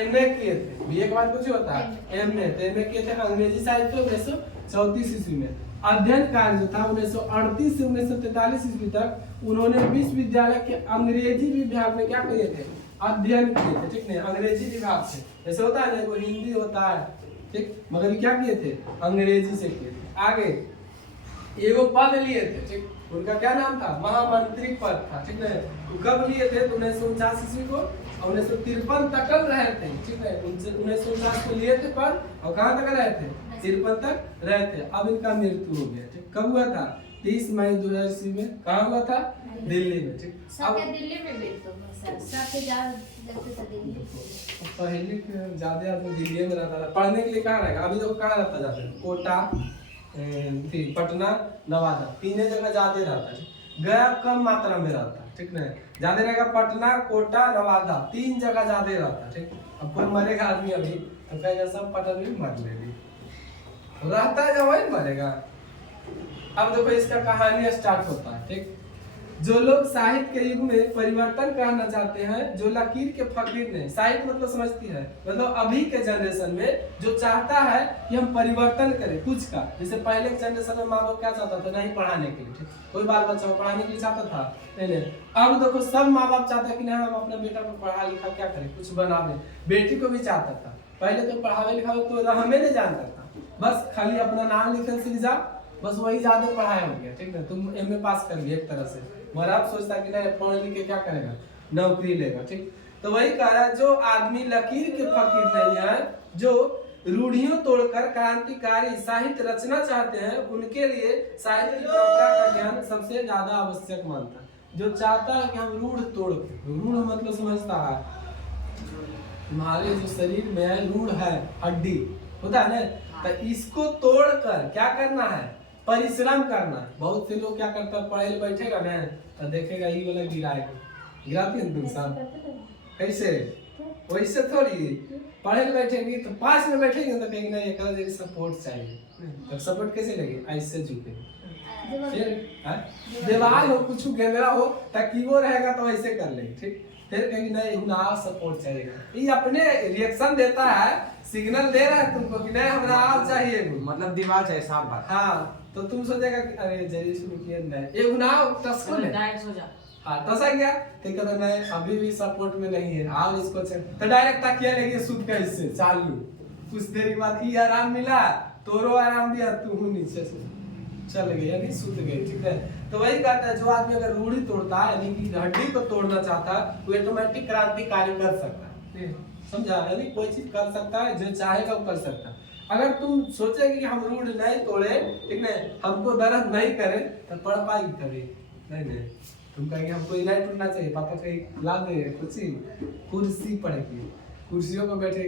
MA किए थे, BA के बाद कुछ होता है एमए, तो एमए किए थे अंग्रेजी साहित्य 1934 ईस्वी में। अध्ययन कार्य जो था 1938 से 1943 ईस्वी तक उन्होंने विश्वविद्यालय के अंग्रेजी विभाग में क्या किए थे, अध्ययन किए थे, ठीक नहीं, अंग्रेजी विभाग से। जैसे होता है ना, वो हिंदी होता है, ठीक, मगर क्या किए थे, अंग्रेजी से किए थे। आगे एगो पद लिए थे, ठीक, उनका क्या नाम था, महामंत्री पद था, ठीक है। तो कब लिए थे, 1949 ईस्वी को, 1953 तक रहे थे, ठीक है। 1949 को लिए थे पद, और कहाँ तक रहे थे, 53 तक रहे थे। अब इनका मृत्यु हो गया, ठीक। कब हुआ था, 30 मई 2000 ईस्वी में। कहाँ हुआ था, दिल्ली में, ठीक। अब दिल्ली में मृत्यु सबसे ज्यादा पहले ज्यादा आदमी दिल्ली में रहता था, पढ़ने के लिए कहाँ रहेगा, अभी तो कहाँ रहता जाते हैं, कोटा, पटना, नवादा, तीनों जगह ज्यादा रहता है। गया कम मात्रा में रहता है, ठीक ना, ज्यादा रहेगा पटना, कोटा, नवादा, 3 जगह ज्यादा रहता है, ठीक। अब कोई मरेगा आदमी अभी तो कहेगा सब पटना में मर लेगी, रहता है जब वही मरेगा। अब देखो इसका कहानी स्टार्ट होता है, ठीक। जो लोग साहित्य के युग में परिवर्तन करना चाहते हैं, जो लकीर के फकीर ने, साहित्य मतलब समझती है, मतलब अभी के जनरेशन में जो चाहता है कि हम परिवर्तन करें कुछ का। जैसे पहले के जनरेशन में माँ बाप क्या चाहता था, नहीं पढ़ाने के लिए, ठीक, कोई बाल बच्चा को पढ़ाने के लिए चाहता था, नहीं। अब देखो सब माँ बाप चाहते हैं कि नहीं हम अपने बेटा को पढ़ा लिखा क्या करें, कुछ बना दे। बेटी को भी चाहता था, पहले तो पढ़ावे लिखावे तो हमें नहीं जानता था, बस खाली अपना नाम लिखने सीख जा, बस वही ज्यादा पढ़ाया हो गया, ठीक है। तुम एमए पास कर गए एक तरह से, मगर आप सोचता कि नहीं पढ़ लिख के क्या करेगा, नौकरी लेगा, ठीक। तो वही कह रहा है, जो आदमी लकीर के फकीर नहीं है, जो रूढ़ियों तोड़कर क्रांतिकारी साहित्य रचना चाहते हैं, उनके लिए साहित्य की परंपरा का ज्ञान सबसे ज्यादा आवश्यक मानता है। जो चाहता है कि हम रूढ़ तोड़, रूढ़ मतलब समझता है तुम्हारे जो शरीर में रूढ़ है, हड्डी होता है ना, तो इसको तोड़कर क्या करना है, परिश्रम करना है। बहुत से लोग क्या करता है, पढ़े बैठेगा ना तो देखेगा ये वाला गिराएगा, गिराते हैं तुम सब कैसे, वैसे थोड़ी पढ़े बैठेगी तो पास में बैठेगी तो कहेगी नहीं एक जगह सपोर्ट चाहिए, तो सपोर्ट कैसे लगे, ऐसे झुके, फिर दीवार हो कुछ गेंदरा हो ताकि वो रहेगा तो ऐसे कर लेगी, ठीक। फिर कहेगी नहीं हुना सपोर्ट चाहिए, ये अपने रिएक्शन देता है, सिग्नल दे रहा है तुमको कि नहीं हमरा आप चाहिए, मतलब दीवार चाहिए, साफ बात। हाँ, तो तुम सोचेगा कि अरे जरी शुरू किया नहीं ये गुनाह टस्को ले डायरेक्ट हो जा, हां टसा गया, तो कहता नहीं अभी भी सपोर्ट में नहीं है, आओ इसको चल, तो डायरेक्ट तकिया लेके सूत का इससे चालू, कुछ देर के बाद ये आराम मिला, तोरो आराम दिया, तू नीचे से चल गई, यानी सूत गई, ठीक है। तो वही कहता है, जो आदमी अगर रूढ़ी तोड़ता है, यानी कि हड्डी को तोड़ना चाहता है, वो ऑटोमेटिक क्रांतिकारी कर सकता है, समझा, यानी कोई चीज कर सकता है, जो चाहेगा वो कर सकता है। अगर तुम सोचेगी कि हम रूढ़ नहीं तोड़े, ठीक है, हमको दर्द नहीं करे, तो पढ़ पाएगी कभी नहीं। तुम कहेंगे हमको ये नहीं टूटना चाहिए, पापा कहीं ला दे कुर्सी पड़ेगी, कुर्सियों पर बैठे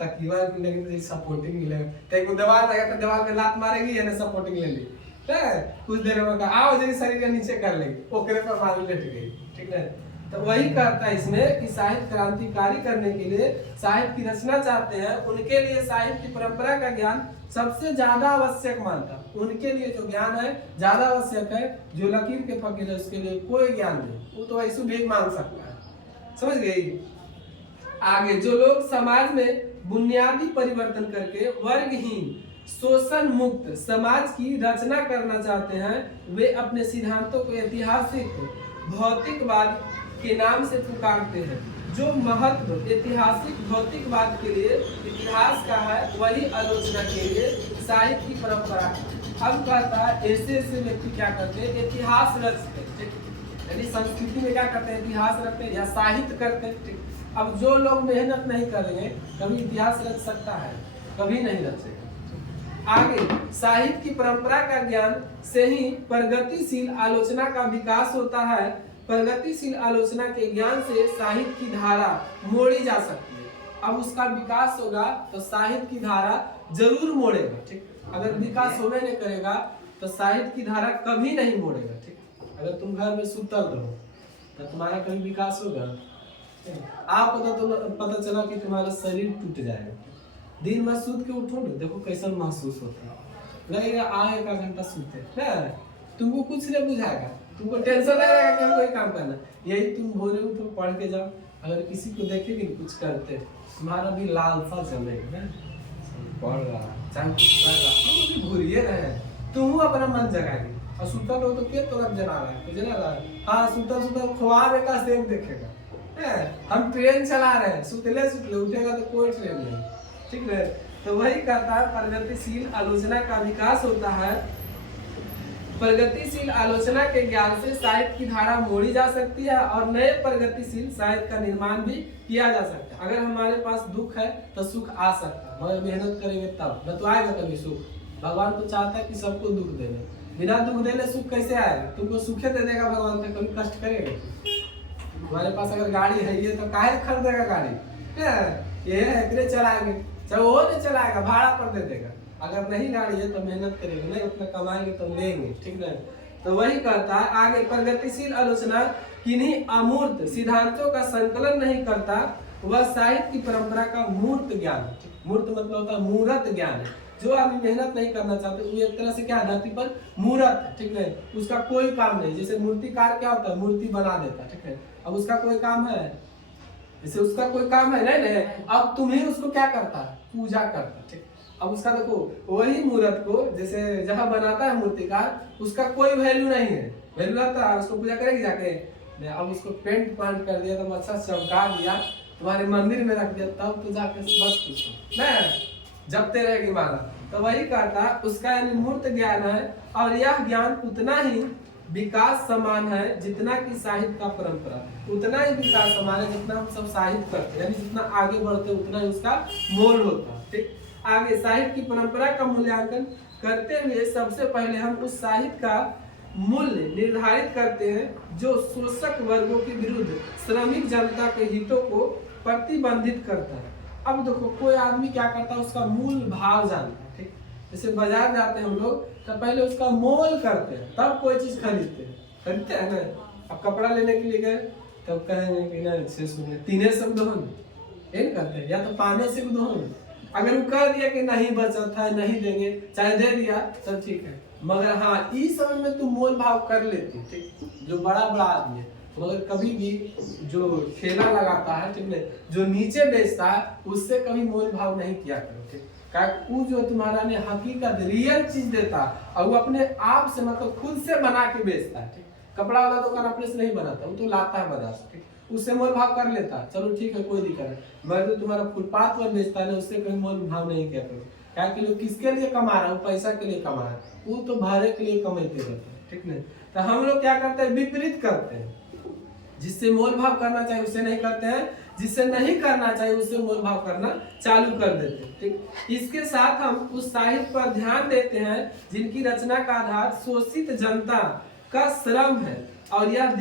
तकिया मिलेगी, सपोर्टिंग मिलेगा, कहीं को दीवार लगा तो दीवार में लात मारेगी, यानी सपोर्टिंग ले ली, कुछ देर में आओ जैसे शरीर के नीचे कर लेगी, ओकरे पर मार लेट गई, ठीक है। तो वही कहता है इसमें कि साहित्य क्रांतिकारी करने के लिए, साहित्य की रचना चाहते हैं, उनके लिए साहित्य की परंपरा का ज्ञान सबसे ज्यादा आवश्यक मानता, उनके लिए जो ज्ञान है ज्यादा आवश्यक है। जो लकीर के फकीर है उसके लिए कोई ज्ञान नहीं, वो तो ऐसे भीख मांग सकता है, समझ गई। आगे, जो लोग समाज में बुनियादी परिवर्तन करके वर्गहीन शोषण मुक्त समाज की रचना करना चाहते हैं, वे अपने सिद्धांतों को ऐतिहासिक भौतिकवाद के नाम से पुकारते हैं। जो महत्व ऐतिहासिक भौतिकवाद के लिए इतिहास का है, वही आलोचना के लिए साहित्य की परंपरा। अब कहता है ऐसे व्यक्ति क्या करते हैं, इतिहास रचते हैं, यानी संस्कृति में क्या करते हैं, इतिहास रखते हैं या साहित्य करते हैं। अब जो लोग मेहनत नहीं करेंगे कभी इतिहास रच सकता है, कभी नहीं रचेगा। आगे, साहित्य की परंपरा का ज्ञान से ही प्रगतिशील आलोचना का विकास होता है। प्रगतिशील आलोचना के ज्ञान से साहित्य की धारा मोड़ी जा सकती है। अब उसका विकास होगा तो साहित्य की धारा जरूर मोड़ेगा, ठीक। अगर विकास होने नहीं करेगा तो साहित्य की धारा कभी नहीं मोड़ेगा, ठीक। अगर तुम घर में सुतल रहो तो तुम्हारा कभी विकास होगा, आपको तो पता चला कि तुम्हारा शरीर टूट जाएगा, दिन में सूत के उठो ना, देखो कैसा महसूस होता है, लगेगा आए एक घंटा सूते ना, तुमको कुछ नहीं बुझाएगा, तुमको टेंशन नहीं रहेगा कि हमको ये काम करना। यही तुम भोरे उठो, पढ़ के जाओ, अगर किसी को देखेगी कुछ करते तुम्हारा भी लालसा जमेगा ना, पढ़ रहा चाहे कुछ कर रहा हम अभी भूलिए रहे, तुम अपना मन जगाएगी और सुतल हो तो के तुरंत जना रहा है, तो जना रहा है। हाँ सुतल सुतल ख्वाब का सेम देखेगा, हम ट्रेन चला रहे हैं, सुतले सुतले उठेगा तो कोई ट्रेन नहीं, ठीक है। तो वही कहता है प्रगतिशील आलोचना का विकास होता है। प्रगतिशील आलोचना के ज्ञान से साहित्य की धारा मोड़ी जा सकती है और नए प्रगतिशील साहित्य का निर्माण भी किया जा सकता है। अगर हमारे पास दुख है तो सुख आ सकता है, मगर मेहनत करेंगे तब न तो आएगा कभी सुख। भगवान तो चाहता है कि सबको दुख देने, बिना दुख देने सुख कैसे आएगा? तुमको सुखे दे देगा भगवान, तो कभी कष्ट करेगा? तुम्हारे पास अगर गाड़ी है ये तो काहे खरीदेगा गाड़ी, ये है चलाएंगे, चाहे वो नहीं चलाएगा भाड़ा पर दे देगा। अगर नहीं गाड़ी है तो मेहनत करेंगे, नहीं उतना कमाएंगे तो लेंगे, ठीक है। तो वही कहता है आगे, प्रगतिशील आलोचना किन्हीं अमूर्त सिद्धांतों का संकलन नहीं करता, वह साहित्य की परंपरा का मूर्त ज्ञान, मूर्त मतलब होता है मूर्त ज्ञान है। जो आदमी मेहनत नहीं करना चाहते वो एक तरह से क्या धरती पर मूर्त, ठीक है, उसका कोई काम नहीं। जैसे मूर्तिकार क्या होता है, मूर्ति बना देता है, ठीक है, अब उसका कोई काम है, जैसे उसका कोई काम है नहीं, अब तुम्हें उसको क्या करता है, पूजा करता है, ठीक। अब उसका देखो वही मूर्त को जैसे जहाँ बनाता है मूर्तिकार, उसका कोई वैल्यू नहीं है, वैल्यू आता है उसको पूजा करेगी जाके, अब उसको पेंट पांट कर दिया, तो अच्छा चमका दिया, तुम्हारे मंदिर में रख दिया, तब तो जाके बस पूछो नहीं जबते रहेगी माला। तो वही कहता है उसका यानी मूर्त ज्ञान है, और यह ज्ञान उतना ही विकास समान है जितना कि साहित्य का परंपरा, उतना ही विकास समान है जितना हम सब साहित्य करते हैं, यानी जितना आगे बढ़ते उतना ही उसका मोल होता है, ठीक। आगे साहित्य की परंपरा का मूल्यांकन करते हुए सबसे पहले हम उस साहित्य का मूल्य निर्धारित करते हैं जो शोषक वर्गों के विरुद्ध श्रमिक जनता के हितों को प्रतिबंधित करता है। अब देखो कोई आदमी क्या करता है, उसका मूल भाव जानता है, ठीक। जैसे बाजार जाते हैं हम लोग तो पहले उसका मोल करते हैं, तब कोई चीज खरीदते हैं ना। अब कपड़ा लेने के लिए गए तब कहेंगे कि ना 300 दो, ये करते हैं, या तो 500 दो। अगर वो कह दिया कि नहीं बचत है नहीं देंगे, चाहे दे दिया तब ठीक है, मगर हाँ इस समय में तू मोल भाव कर लेती, ठीक। जो बड़ा बड़ा आदमी है, मगर कभी भी जो ठेला लगाता है, ठीक है, जो नीचे बेचता है उससे कभी मोल भाव नहीं किया करो, ठीक। वो जो तुम्हारा ने हकीकत रियल चीज देता है और वो अपने आप से मतलब खुद से बना के बेचता है, ठीक। कपड़ा वाला दुकान अपने से नहीं बनाता, वो तो लाता है बाजार से, ठीक, उससे मोल भाव कर लेता है, चलो ठीक है कोई दिक्कत नहीं। मगर जो तुम्हारा फुटपाथ पर बेचता है ना, उससे कहीं मोल भाव नहीं किया करो, क्या कि लोग किसके लिए कमा रहा है, वो पैसा के लिए कमा रहा है, वो तो भाड़े के लिए कमाते रहते हैं, ठीक नहीं। तो हम लोग क्या करते हैं, विपरीत करते हैं, जिससे मोल भाव करना चाहिए उससे नहीं करते हैं, जिससे नहीं करना चाहिए उससे मोल भाव करना चालू कर देते हैं, ठीक। इसके साथ हम उस साहित्य पर ध्यान देते हैं जिनकी रचना का आधार शोषित जनता का श्रम है, और यह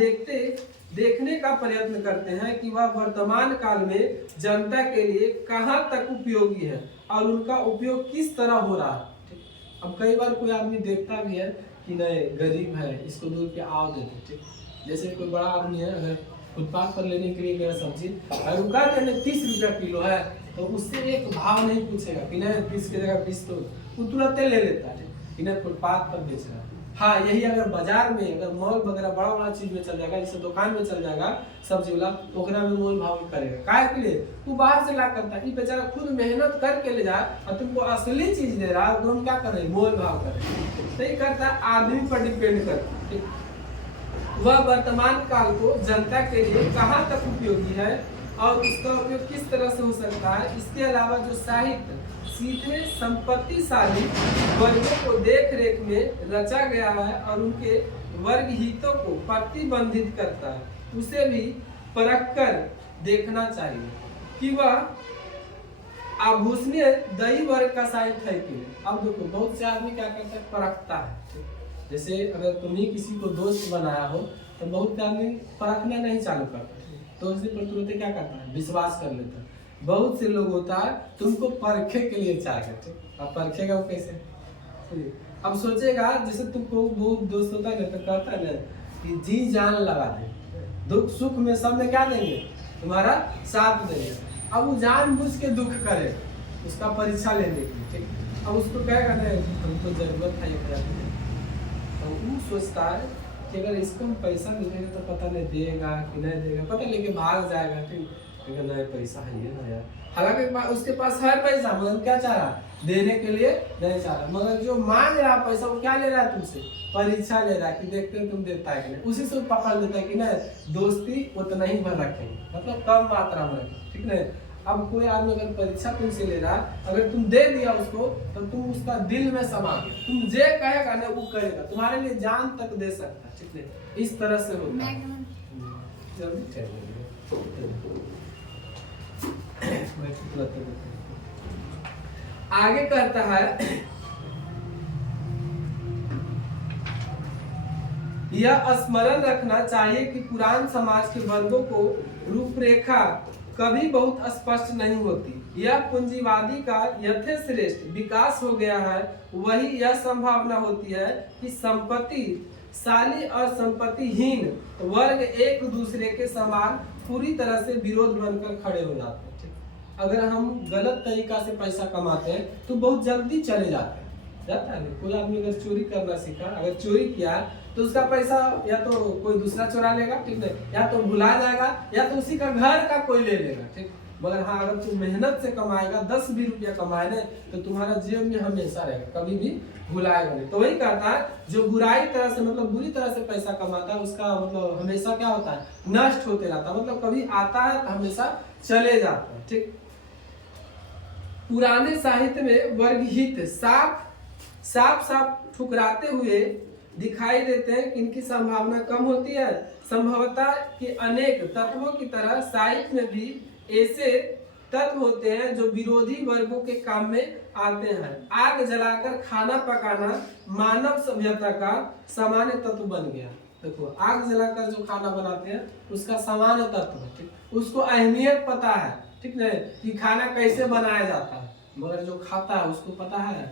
देखने का प्रयत्न करते हैं कि वह वर्तमान काल में जनता के लिए कहाँ तक उपयोगी है और उनका उपयोग किस तरह हो रहा है, ठीक। अब कई बार कोई आदमी देखता भी है कि नहीं गरीब है, इसको 2 रुपया आओ देते, ठीक। जैसे कोई बड़ा आदमी है, अगर फुटपाथ पर लेने के लिए गया सब्जी, अगर वो कहते हैं 30 रुपया किलो है, तो उससे एक भाव नहीं पूछेगा कि नहीं 30 की जगह 20, तो वो तुरंत ले लेता है कि नहीं फुटपाथ पर बेच रहा है। हाँ यही अगर बाजार में अगर मॉल वगैरह बड़ा बड़ा चीज में चल जाएगा, जैसे दुकान में चल जाएगा सब्जी वाला, ओकरा में मोल भाव करेगा, काहे के लिए तू बाहर से ला करता है, बेचारा खुद मेहनत करके ले जाए और तुमको असली चीज दे रहा है, तो हम क्या कर रहे हैं, मोल भाव कर रहे हैं। तो ये करता है आदमी पर डिपेंड करता है, वह वर्तमान काल को जनता के लिए कहाँ तक उपयोगी है और उसका उपयोग किस तरह से हो सकता है। इसके अलावा जो साहित्य सीधे संपत्तिशाली वर्गों को देख रेख में रचा गया है और उनके वर्ग हितों को प्रतिबंधित करता है, उसे भी परख कर देखना चाहिए कि वह आभूषणीय दई वर्ग का साहित्य है कि नहीं। अब देखो बहुत से आदमी क्या करता है, परखता है, जैसे अगर तुम्हें किसी को दोस्त बनाया हो तो बहुत आदमी परखना नहीं चालू करता, तो उसी पर तुरंत क्या करता है, विश्वास कर लेता है। बहुत से लोग होता है तुमको परखे के लिए चाहते, अब परखेगा वो कैसे, अब सोचेगा जैसे तुमको बहुत दोस्त होता है ना, तो कहता है ना कि जी जान लगा दे, दुख सुख में सब में क्या देंगे, तुम्हारा साथ देंगे। अब वो जानबूझ के दुख करे उसका परीक्षा लेने की, ठीक। अब उसको कहेगा ना हमको जरूरत है 1000 की, तो वो सोचता है कि अगर इसको हम पैसा मिलेगा तो पता नहीं देगा कि नहीं देगा, पता लेके भाग जाएगा, ठीक। लेकिन नहीं पैसा है ये ना यार, हालांकि उसके पास है पैसा, मगर क्या चाह रहा, देने के लिए नहीं चाह रहा, मगर जो मांग रहा पैसा वो क्या ले रहा है तुमसे, परीक्षा ले रहा है कि देखते हैं तुम देता है कि नहीं। उसी से पकड़ लेता है कि नहीं दोस्ती उतना ही भर रखेंगे, मतलब कम मात्रा में रखेंगे, ठीक नहीं। अब कोई आदमी अगर परीक्षा तुमसे ले रहा है, अगर तुम दे दिया उसको तो तुम उसका दिल में समा गए, तुम जे कहेगा ना वो करेगा, तुम्हारे लिए जान तक दे सकता है, ठीक नहीं। इस तरह से होता है। जल्दी आगे कहता है यह स्मरण रखना चाहिए कि पुरान समाज के वर्गों को रूपरेखा कभी बहुत स्पष्ट नहीं होती। यह पूंजीवादी का यथेश्रेष्ठ विकास हो गया है, वही यह संभावना होती है कि संपत्तिशाली और संपत्तिहीन वर्ग एक दूसरे के समान पूरी तरह से विरोध बनकर खड़े हो जाते हैं। ठीक, अगर हम गलत तरीका से पैसा कमाते हैं तो बहुत जल्दी चले जाते हैं, जाता है। कोई आदमी अगर चोरी करना सीखा, अगर चोरी किया तो उसका पैसा या तो कोई दूसरा चुरा लेगा, ठीक नहीं, या तो भुला जाएगा, या तो उसी का घर का कोई ले लेगा, ठीक। मगर हाँ अगर तुम मेहनत से कमाएगा, 10 भी रुपया कमाए ना, तो तुम्हारा जेब में हमेशा रहेगा, कभी भी भुलाएगा नहीं। तो वही कहता है जो बुराई तरह से मतलब बुरी तरह से पैसा कमाता है उसका मतलब हमेशा क्या होता है, नष्ट होते रहता है, मतलब कभी आता है तो हमेशा चले जाता है, ठीक। पुराने साहित्य में वर्गहित साफ ठुकराते हुए दिखाई देते हैं कि इनकी संभावना कम होती है। संभवतः कि अनेक तत्वों की तरह साहित्य में भी ऐसे तत्व होते हैं जो विरोधी वर्गों के काम में आते हैं। आग जलाकर खाना पकाना मानव सभ्यता का सामान्य तत्व बन गया। देखो आग जलाकर जो खाना बनाते हैं उसका सामान्य तत्व है, ठीक, उसको अहमियत पता है, ठीक नहीं, कि खाना कैसे बनाया जाता है, मगर जो खाता है उसको पता है।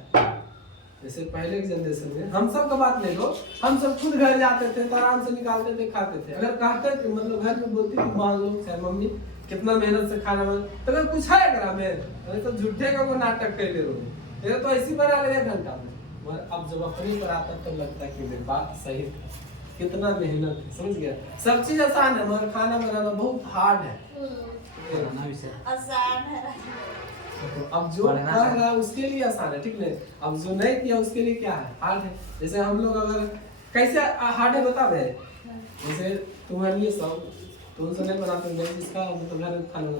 जैसे पहले की जनरेशन में हम सब का बात ले लो, हम सब खुद घर जाते थे तो आराम से निकालते थे, खाते थे। अगर कहते थे मतलब घर में बोलती थी मान लो चाहे मम्मी कितना मेहनत से खाना बना, तो अगर पूछा है करा में अरे तो झूठे का वो नाटक कर ले रहे, ये तो ऐसी बना ले घंटा में। मगर अब जब अपने पर आता तो लगता है कि बात सही था, कितना मेहनत, समझ गया। सब चीज आसान है मगर खाना बनाना बहुत हार्ड है, आसान है। तो अब जो कर रहा है उसके लिए आसान है, ठीक नहीं। अब जो नहीं किया उसके लिए क्या है, हार्ड है। जैसे हम लोग अगर कैसे हार्ड है बता रहे, जैसे तुम्हारे लिए सब तुम से नहीं बनाते हैं, जिसका मतलब घर में खाना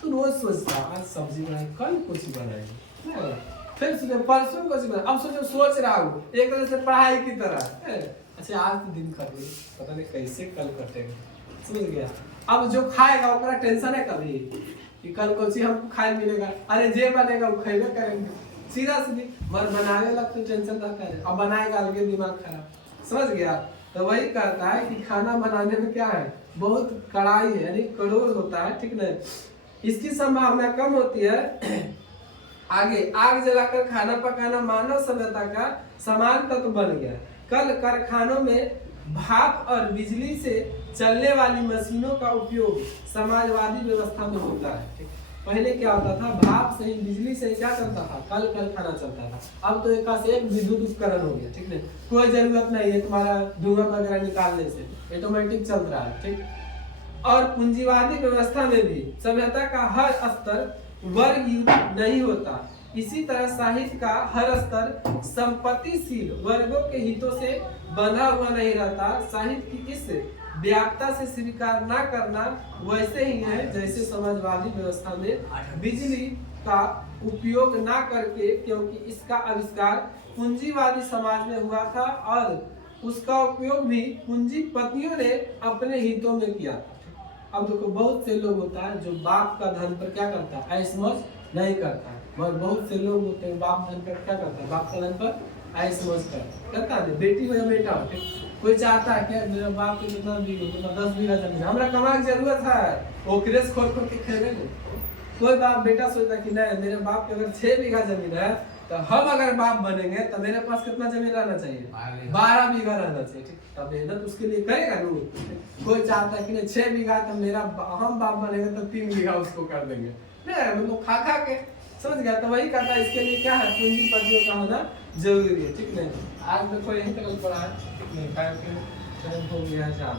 तो रोज सोचता आज सब्जी बनाए, कल कुछ बनाएंगे, फिर सोचे परसों कुछ बनाए, अब सोच रहा हूँ एक तरह से पढ़ाई की तरह, अच्छा आज तो दिन कर ली, पता नहीं कैसे कल कटेगा, समझ गया। अब जो खाएगा उसका टेंशन है कभी कि कल को चीज हमको खाए मिलेगा, अरे जे बनेगा वो खाएगा करेंगे, सीधा सीधी। मगर बनाने लग तो टेंशन रहता है, अब बनाएगा अलगे दिमाग खराब, समझ गया। तो वही कहता है कि खाना बनाने में क्या है, बहुत कड़ाई है, यानी कड़ोर होता है, ठीक नहीं, इसकी संभावना कम होती है। आगे आग जलाकर खाना पकाना मानव सभ्यता का समान तत्व बन गया। कल कारखानों में भाप और बिजली से चलने वाली मशीनों का उपयोग समाजवादी व्यवस्था में होता है, ठीक। पहले क्या होता था, भाप से ही बिजली से क्या चलता था, कल कारखाना चलता था। अब तो एक विद्युत उपकरण हो गया, ठीक नहीं, कोई जरूरत नहीं है तुम्हारा धुआं वगैरह निकालने से, ऑटोमेटिक चल रहा है, ठीक। और पूंजीवादी व्यवस्था में भी सभ्यता का हर स्तर वर्ग युक्त नहीं होता। इसी तरह साहित्य का हर स्तर संपत्तिशील वर्गों के हितों से बंधा हुआ नहीं रहता। साहित्य की इस व्याप्तता से स्वीकार न करना वैसे ही है जैसे समाजवादी व्यवस्था में बिजली का उपयोग न करके, क्योंकि इसका आविष्कार पूंजीवादी समाज में हुआ था और उसका उपयोग भी पूंजीपतियों ने अपने हितों में किया था। अब देखो बहुत से लोग होता है जो बाप का धन पर क्या करता है, ऐश मौज नहीं करता है, मगर बहुत से लोग होते हैं बाप धन पर क्या करता है, बाप का धन पर ऐश मौज करता है। बेटी हो या बेटा हो, कोई चाहता है कि मेरा बाप के कितना भी 10 बीघा जमीन हमरा कमाने की जरूरत है, ओकरे से खोल के खेले नहीं। कोई बाप बेटा सोचता कि नहीं मेरे बाप के अगर 6 बीघा जमीन है तो हम अगर बाप बनेंगे तो मेरे पास कितना जमीन रहना चाहिए, 12 बीघा रहना चाहिए, ठीक। तब मेहनत उसके लिए करेगा ना। कोई चाहता है कि नहीं 6 बीघा तो मेरा हम बाप बनेंगे तो 3 बीघा उसको कर देंगे, नहीं मतलब खा के, समझ गया। तो वही करता है, इसके लिए क्या है, पूंजीपतियों का होना जरूरी है, ठीक नहीं। आज देखो यही तक पढ़ा है, ठीक नहीं, हो गया है।